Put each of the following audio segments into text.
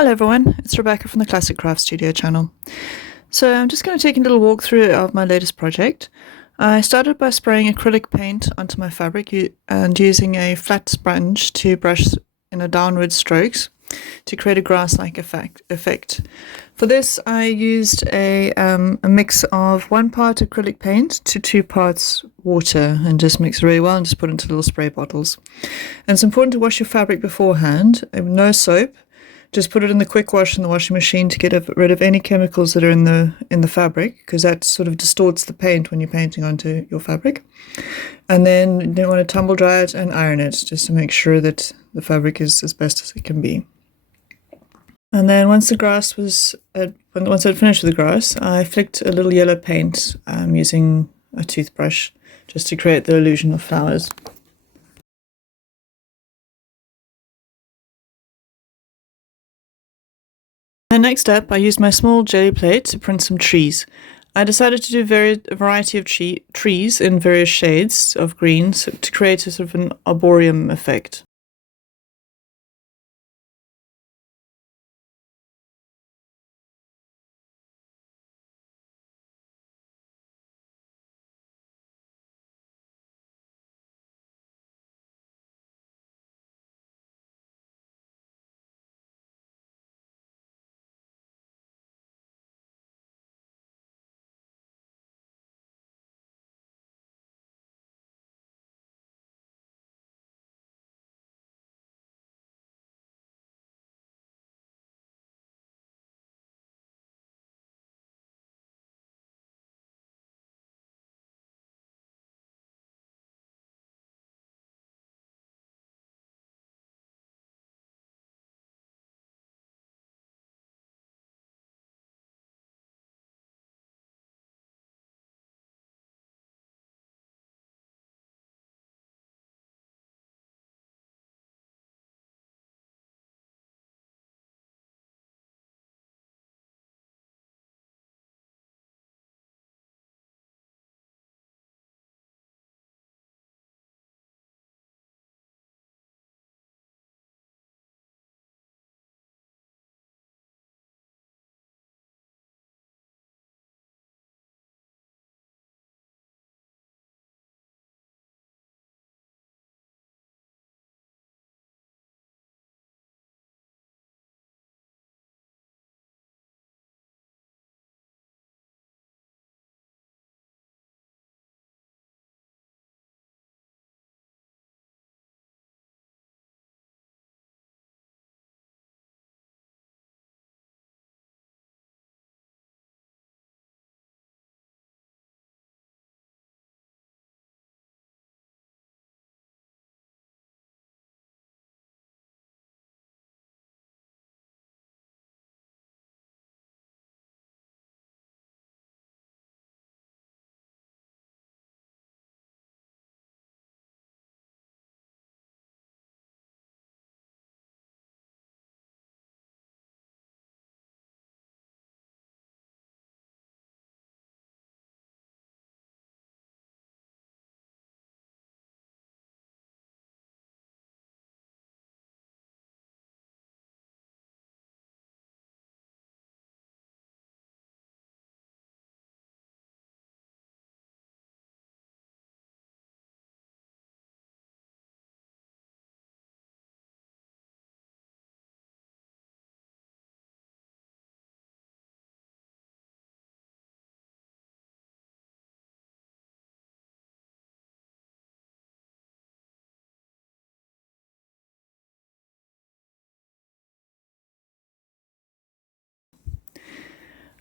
Hello everyone, it's Rebecca from the Classic Craft Studio channel. So I'm just going to take a little walkthrough of my latest project. I started by spraying acrylic paint onto my fabric and using a flat sponge to brush in a downward strokes to create a grass-like effect. For this I used a mix of 1 part acrylic paint to 2 parts water and just mix it really well and just put it into little spray bottles. And it's important to wash your fabric beforehand, no soap. Just put it in the quick wash in the washing machine to get rid of any chemicals that are in the fabric, because that sort of distorts the paint when you're painting onto your fabric. And then you want to tumble dry it and iron it, just to make sure that the fabric is as best as it can be. And then once I'd finished with the grass, I flicked a little yellow paint using a toothbrush, just to create the illusion of flowers. And next up, I used my small jelly plate to print some trees. I decided to do a variety of trees in various shades of greens to create a sort of an arboretum effect.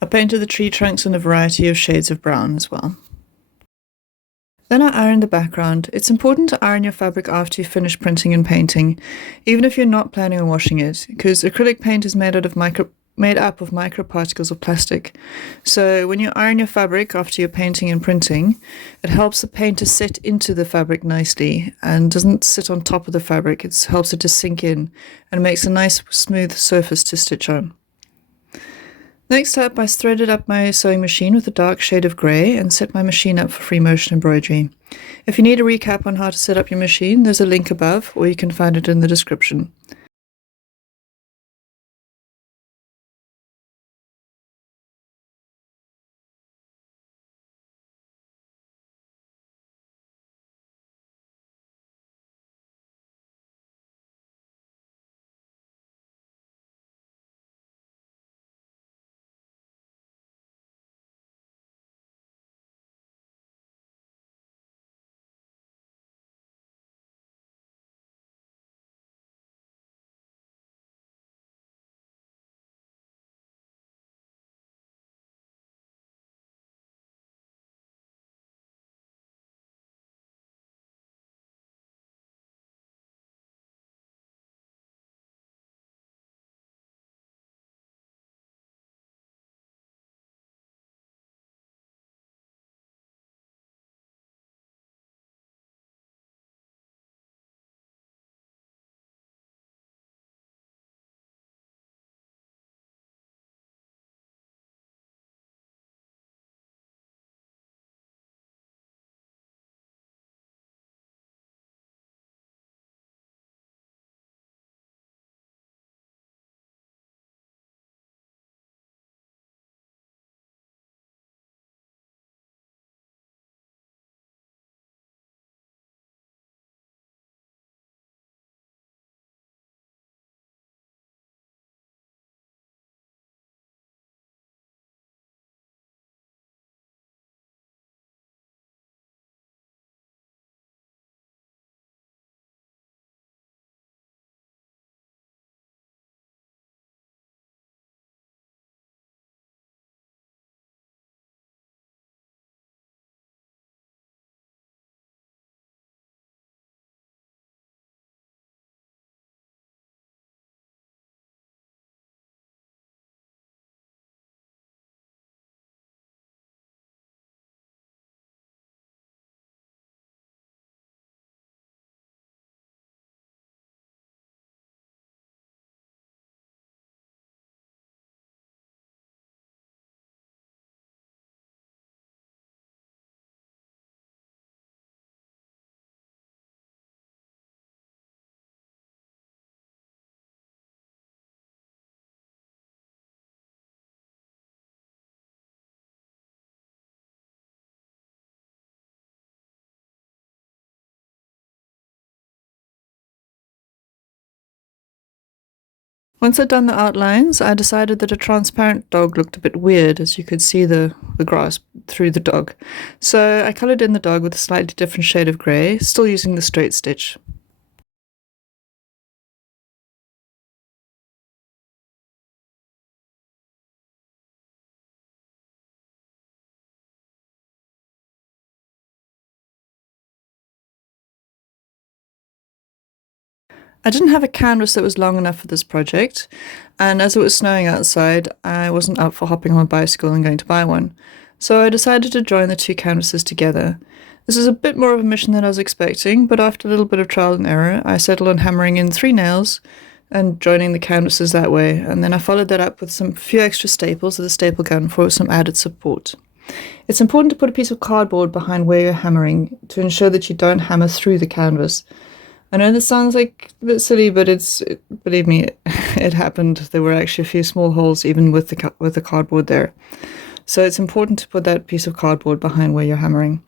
I painted the tree trunks in a variety of shades of brown as well. Then I ironed the background. It's important to iron your fabric after you finish printing and painting, even if you're not planning on washing it, because acrylic paint is made up of microparticles of plastic. So when you iron your fabric after you're painting and printing, it helps the paint to set into the fabric nicely and doesn't sit on top of the fabric. It helps it to sink in and makes a nice smooth surface to stitch on. Next up, I threaded up my sewing machine with a dark shade of grey and set my machine up for free motion embroidery. If you need a recap on how to set up your machine, there's a link above, or you can find it in the description. Once I'd done the outlines, I decided that a transparent dog looked a bit weird, as you could see the grass through the dog. So I coloured in the dog with a slightly different shade of grey, still using the straight stitch. I didn't have a canvas that was long enough for this project, and as it was snowing outside, I wasn't up for hopping on my bicycle and going to buy one. So I decided to join the two canvases together. This is a bit more of a mission than I was expecting, but after a little bit of trial and error, I settled on hammering in 3 nails and joining the canvases that way, and then I followed that up with some few extra staples with a staple gun for some added support. It's important to put a piece of cardboard behind where you're hammering to ensure that you don't hammer through the canvas. I know this sounds like a bit silly, but believe me, it happened. There were actually a few small holes even with the cardboard there. So it's important to put that piece of cardboard behind where you're hammering.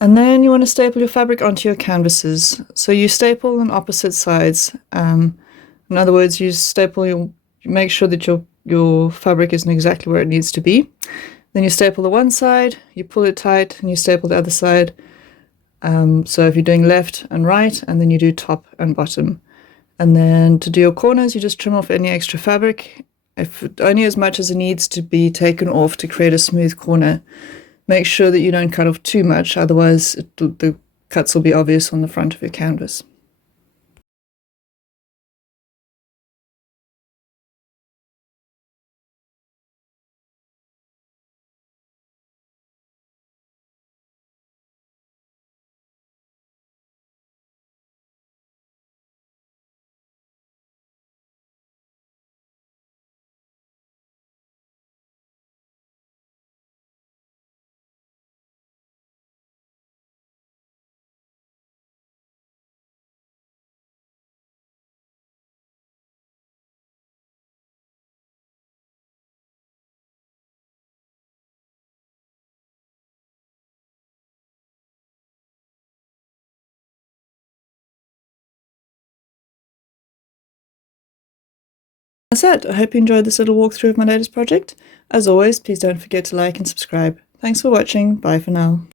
And then you want to staple your fabric onto your canvases. So you staple on opposite sides. In other words, you make sure that your fabric isn't exactly where it needs to be. Then you staple the one side, you pull it tight, and you staple the other side. So if you're doing left and right, and then you do top and bottom. And then to do your corners, you just trim off any extra fabric, if only as much as it needs to be taken off to create a smooth corner. Make sure that you don't cut off too much, otherwise the cuts will be obvious on the front of your canvas. That's it. I hope you enjoyed this little walkthrough of my latest project. As always, please don't forget to like and subscribe. Thanks for watching. Bye for now.